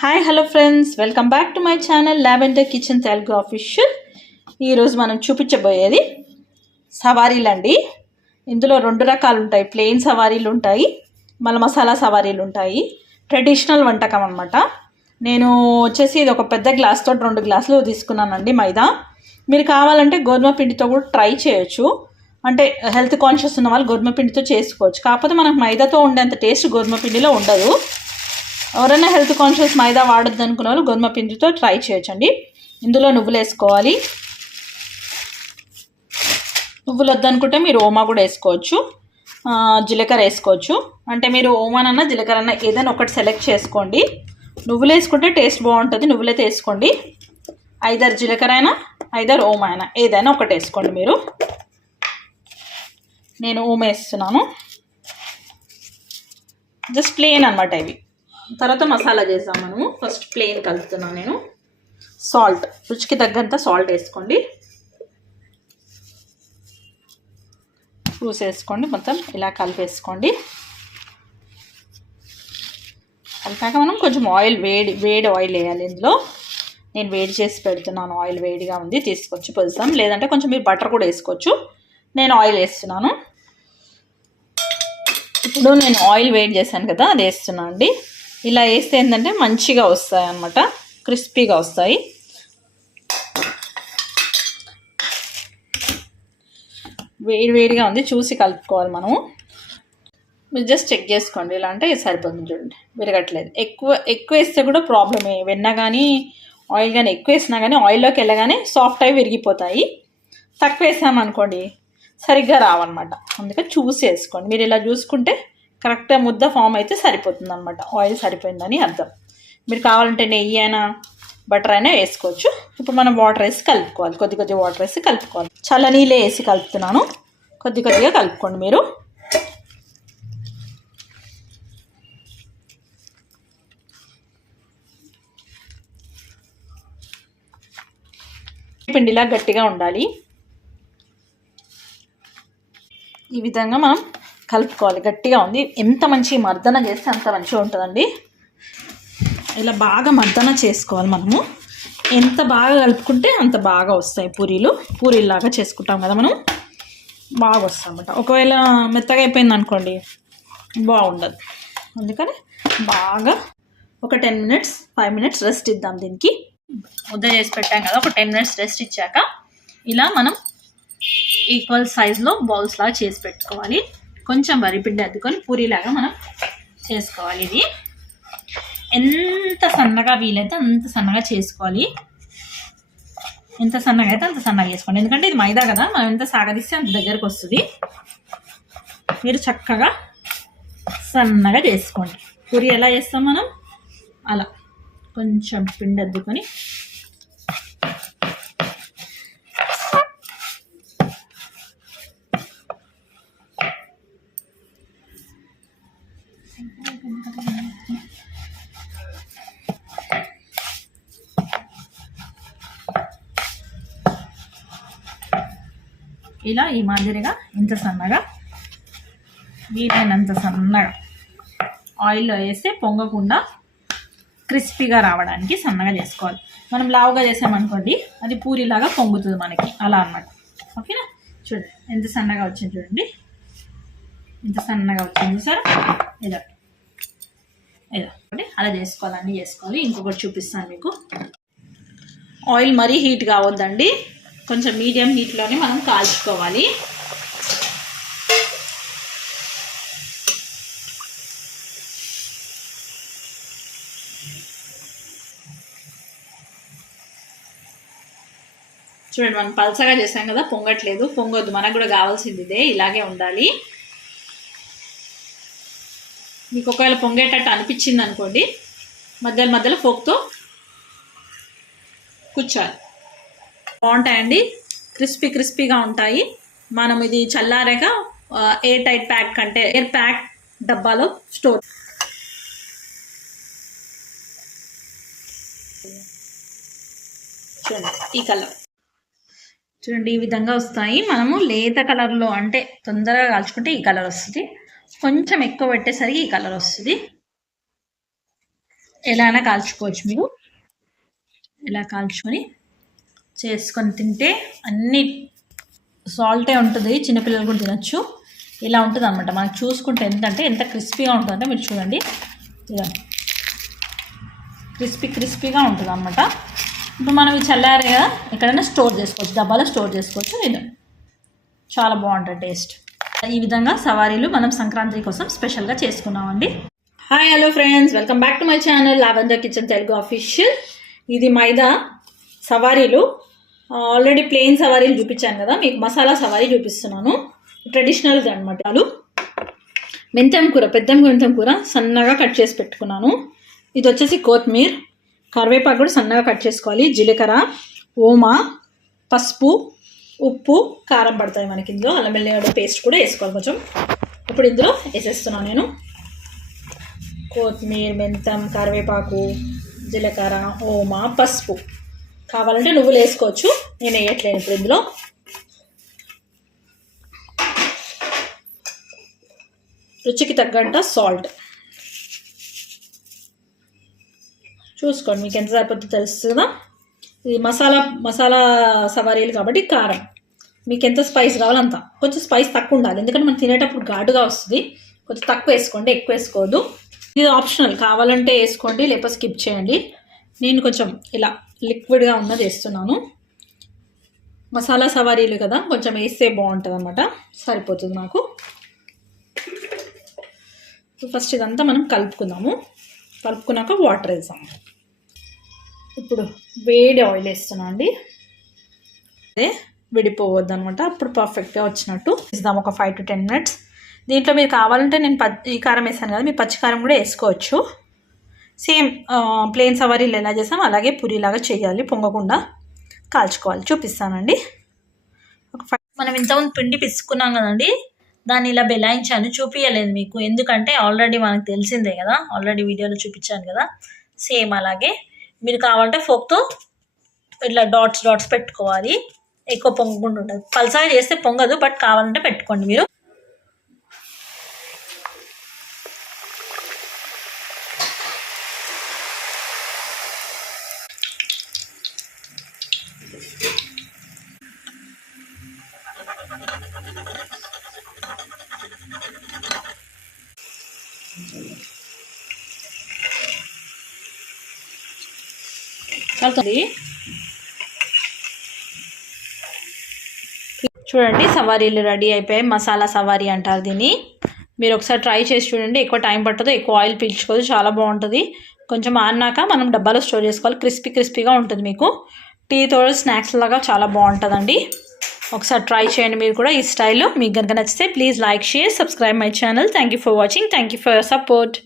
Hi hello friends, welcome back to my channel lavender kitchen Telugu official. ఈరోజు మనం చూపించబోయేది సవారీలు అండి. ఇందులో రెండు రకాలు ఉంటాయి, ప్లెయిన్ సవారీలు ఉంటాయి, మళ్ళీ మసాలా సవారీలు ఉంటాయి. ట్రెడిషనల్ వంటకం అనమాట. నేను వచ్చేసి ఇది ఒక పెద్ద గ్లాస్తో 2 గ్లాసులు తీసుకున్నానండి మైదా. మీరు కావాలంటే గోధుమ పిండితో కూడా ట్రై చేయొచ్చు. అంటే హెల్త్ కాన్షియస్ ఉన్న వాళ్ళు గోధుమ పిండితో చేసుకోవచ్చు. కాకపోతే మనకు మైదాతో ఉండేంత టేస్ట్ గోధుమ పిండిలో ఉండదు. ఎవరైనా హెల్త్ కాన్షియస్ మైదా వాడద్దు అనుకున్న వాళ్ళు గోధుమ పిండితో ట్రై చేయొచ్చండి. ఇందులో నువ్వులు వేసుకోవాలి. నువ్వులు వద్దనుకుంటే మీరు ఓమా కూడా వేసుకోవచ్చు, జీలకర్ర వేసుకోవచ్చు. అంటే మీరు ఓమానన్నా జీలకర్ర ఏదైనా ఒకటి సెలెక్ట్ చేసుకోండి. నువ్వులు వేసుకుంటే టేస్ట్ బాగుంటుంది, నువ్వులైతే వేసుకోండి. ఐదర్ జీలకర్ర అయినా ఐదర్ ఓమా అయినా ఏదైనా ఒకటి వేసుకోండి మీరు. నేను ఓమా వేస్తున్నాను, జస్ట్ ప్లెయిన్ అనమాట ఇవి. తర్వాత మసాలా చేద్దాం మనము. ఫస్ట్ ప్లెయిన్ కలుపుతున్నాను నేను. సాల్ట్, రుచికి తగ్గంత సాల్ట్ వేసుకోండి. వేసుకోండి, మొత్తం ఇలా కలిపేసుకోండి. కలిపాక మనం కొంచెం ఆయిల్ వేడి ఆయిల్ వేయాలి ఇందులో. నేను వేడి చేసి పెడుతున్నాను, ఆయిల్ వేడిగా ఉంది, తీసుకొచ్చి పోస్తాం. లేదంటే కొంచెం మీరు బటర్ కూడా వేసుకోవచ్చు. నేను ఆయిల్ వేస్తున్నాను. ఇప్పుడు నేను ఆయిల్ వేడి చేశాను కదా, అది వేస్తున్నాను అండి. ఇలా వేస్తే ఏంటంటే మంచిగా వస్తాయి అన్నమాట, క్రిస్పీగా వస్తాయి. వేడిగా ఉంది, చూసి కలుపుకోవాలి మనము. మీరు జస్ట్ చెక్ చేసుకోండి, ఇలా అంటే సరిపోతుంది. చూడండి, విరగట్లేదు. ఎక్కువ వేస్తే కూడా ప్రాబ్లమే. వెన్న కానీ ఆయిల్ కానీ ఎక్కువ వేసినా కానీ ఆయిల్లోకి వెళ్ళగానే సాఫ్ట్ అయి విరిగిపోతాయి. తక్కువ వేసామనుకోండి సరిగ్గా రావన్నమాట. అందుకని చూసి వేసుకోండి. మీరు ఇలా చూసుకుంటే కరెక్ట్గా ముద్ద ఫామ్ అయితే సరిపోతుంది అనమాట. ఆయిల్ సరిపోయిందని అర్థం. మీరు కావాలంటే నెయ్యి అయినా బటర్ అయినా వేసుకోవచ్చు. ఇప్పుడు మనం వాటర్ వేసి కలుపుకోవాలి, కొద్ది వాటర్ వేసి కలుపుకోవాలి. చల్ల నీళ్ళే వేసి కలుపుతున్నాను, కొద్దిగా కలుపుకోండి మీరు. పిండిలా గట్టిగా ఉండాలి. ఈ విధంగా మనం కలుపుకోవాలి. గట్టిగా ఉంది, ఎంత మంచి మర్దన చేస్తే అంత మంచిగా ఉంటుందండి. ఇలా బాగా మర్దన చేసుకోవాలి మనము. ఎంత బాగా కలుపుకుంటే అంత బాగా వస్తాయి పూరీలాగా చేసుకుంటాం కదా మనం, బాగా వస్తాయి అన్నమాట. ఒకవేళ మెత్తగా అయిపోయింది అనుకోండి బాగుండదు. అందుకని బాగా ఒక 10 మినిట్స్ 5 మినిట్స్ రెస్ట్ ఇద్దాం దీనికి. ముద్ద చేసి పెట్టాం కదా, ఒక 10 మినిట్స్ రెస్ట్ ఇచ్చాక ఇలా మనం ఈక్వల్ సైజులో బౌల్స్ లాగా చేసి పెట్టుకోవాలి. కొంచెం వరిపిండి అద్దుకొని పూరీలాగా మనం చేసుకోవాలి. ఇది ఎంత సన్నగా వీలైతే అంత సన్నగా చేసుకోవాలి. ఎంత సన్నగా అయితే అంత సన్నగా చేసుకోండి. ఎందుకంటే ఇది మైదా కదా, మనం ఎంత సాగదీస్తే అంత దగ్గరకు వస్తుంది. మీరు చక్కగా సన్నగా చేసుకోండి. పూరీ ఎలా చేస్తాం మనం, అలా కొంచెం పిండి అద్దుకొని ఇలా ఈ మాదిరిగా ఇంత సన్నగా వీలైనంత సన్నగా ఆయిల్లో వేస్తే పొంగకుండా క్రిస్పీగా రావడానికి సన్నగా చేసుకోవాలి. మనం లావుగా చేసామనుకోండి అది పూరిలాగా పొంగుతుంది మనకి, అలా అన్నమాట. ఓకేనా? చూడండి ఎంత సన్నగా వచ్చింది, చూడండి ఎంత సన్నగా వచ్చింది సార్. ఇలా అలా చేసుకోవాలి, అన్నీ చేసుకోవాలి. ఇంకొకటి చూపిస్తాను మీకు. ఆయిల్ మరీ హీట్ కావద్దండి, కొంచెం మీడియం హీట్లోనే మనం కాల్చుకోవాలి. చూడండి, మనం పల్చగా చేసాం కదా, పొంగట్లేదు. పొంగొద్దు, మనకు కూడా కావాల్సింది ఇదే, ఇలాగే ఉండాలి. మీకు ఒకవేళ పొంగేటట్టు అనిపించింది అనుకోండి, మధ్యలో ఫోక్తో కూర్చోాలి. బాగుంటాయండి, క్రిస్పీగా ఉంటాయి. మనం ఇది చల్లారాక ఎయిర్ టైట్ ప్యాక్ అంటే ఎయిర్ ప్యాక్ డబ్బాలో స్టోర్. చూడండి ఈ కలర్, చూడండి ఈ విధంగా వస్తాయి. మనము లేత కలర్లో అంటే తొందరగా కాల్చుకుంటే ఈ కలర్ వస్తుంది. కొంచెం ఎక్కువ పెట్టేసరికి ఈ కలర్ వస్తుంది. ఎలా అయినా కాల్చుకోవచ్చు. మీరు ఇలా కాల్చుకొని చేసుకొని తింటే అన్ని సాల్టే ఉంటుంది, చిన్నపిల్లలు కూడా తినచ్చు. ఇలా ఉంటుంది అనమాట. మనకు చూసుకుంటే ఎంత క్రిస్పీగా ఉంటుందంటే మీరు చూడండి, ఇలా క్రిస్పీగా ఉంటుంది అనమాట. ఇప్పుడు మనం ఈ చల్లారే కదా ఎక్కడైనా స్టోర్ చేసుకోవచ్చు, డబ్బాలో స్టోర్ చేసుకోవచ్చు. ఇది చాలా బాగుంటుంది టేస్ట్. ఈ విధంగా సవారీలు మనం సంక్రాంతి కోసం స్పెషల్గా చేసుకున్నామండి. Hi hello friends, welcome back to my channel lavender kitchen Telugu official. ఇది మైదా సవారీలు. ఆల్రెడీ ప్లెయిన్ సవారీలు చూపించాను కదా, మీకు మసాలా సవారీ చూపిస్తున్నాను. ట్రెడిషనల్గా అనమాట. మెంతం కూర, పెద్ద మెంతం కూర సన్నగా కట్ చేసి పెట్టుకున్నాను. ఇది వచ్చేసి కొత్తిమీర, కరివేపాకు కూడా సన్నగా కట్ చేసుకోవాలి. జీలకర్ర, ఓమా, పసుపు, ఉప్పు, కారం పడతాయి మనకి. ఇందులో అల్లం వెల్లిగడ్డ పేస్ట్ కూడా వేసుకోవాలి కొంచెం. ఇప్పుడు ఇందులో వేసేస్తున్నాను నేను కొత్తిమీర, మెంతం, కరివేపాకు, జీలకర్ర, ఓమా, పసుపు. కావాలంటే నువ్వులు వేసుకోవచ్చు, నేను వేయట్లేను ఇప్పుడు. ఇందులో రుచికి తగ్గంత సాల్ట్ చూసుకోండి, మీకు ఎంత సరిపోతుందో తెలుస్తుంది కదా. ఇది మసాలా సవారీలు కాబట్టి కారం మీకు ఎంత స్పైస్ కావాలంత. కొంచెం స్పైస్ తక్కువ ఉండాలి, ఎందుకంటే మనం తినేటప్పుడు ఘాటుగా వస్తుంది. కొంచెం తక్కువ వేసుకోండి, ఎక్కువ వేసుకోవద్దు. ఇది ఆప్షనల్, కావాలంటే వేసుకోండి, లేకపోతే స్కిప్ చేయండి. నేను కొంచెం ఇలా లిక్విడ్గా ఉన్నది వేస్తున్నాను. మసాలా సవారీలు కదా, కొంచెం వేస్తే బాగుంటుంది అన్నమాట. సరిపోతుంది నాకు. ఫస్ట్ ఇదంతా మనం కలుపుకుందాము. కలుపుకున్నాక వాటర్ వేసాము. ఇప్పుడు వేడి ఆయిల్ వేస్తున్నాను అండి. అదే విడిపోవద్దు అనమాట, అప్పుడు పర్ఫెక్ట్గా వచ్చినట్టు. ఇద్దాం ఒక 5 to 10 minutes. దీంట్లో మీరు కావాలంటే నేను ఈ కారం వేసాను కదా, మీరు పచ్చికారం కూడా వేసుకోవచ్చు. సేమ్ ప్లెయిన్ సవారీలు ఎలా చేసాం అలాగే పూరీలాగా చేయాలి, పొంగకుండా కాల్చుకోవాలి. చూపిస్తానండి. మనం ఇంతకుముందు పిండి పిసుకున్నాం కదండి, దాన్ని ఇలా బెలాయించాను, చూపించలేదు మీకు. ఎందుకంటే ఆల్రెడీ మనకు తెలిసిందే కదా, ఆల్రెడీ వీడియోలో చూపించాను కదా. సేమ్ అలాగే మీరు కావాలంటే ఫోక్తో ఇట్లా డాట్స్ పెట్టుకోవాలి. ఎక్కువ పొంగకుండా ఉంటుంది. పల్సగా చేస్తే పొంగదు, బట్ కావాలంటే పెట్టుకోండి మీరు. కలుతుంది. చూడండి, సవారీలు రెడీ అయిపోయాయి. మసాలా సవారీ అంటారు దీన్ని. మీరు ఒకసారి ట్రై చేసి చూడండి. ఎక్కువ టైం పట్టదు, ఎక్కువ ఆయిల్ పీల్చుకోదు, చాలా బాగుంటుంది. కొంచెం ఆరినాక మనం డబ్బాలో స్టోర్ చేసుకోవాలి. క్రిస్పీగా ఉంటుంది. మీకు టీ తోడు స్నాక్స్ లాగా చాలా బాగుంటుందండి. ఒకసారి ట్రై చేయండి మీరు కూడా ఈ స్టైల్లో. మీకు కనుక నచ్చితే please like, share, subscribe my channel. Thank you for watching. Thank you for your support.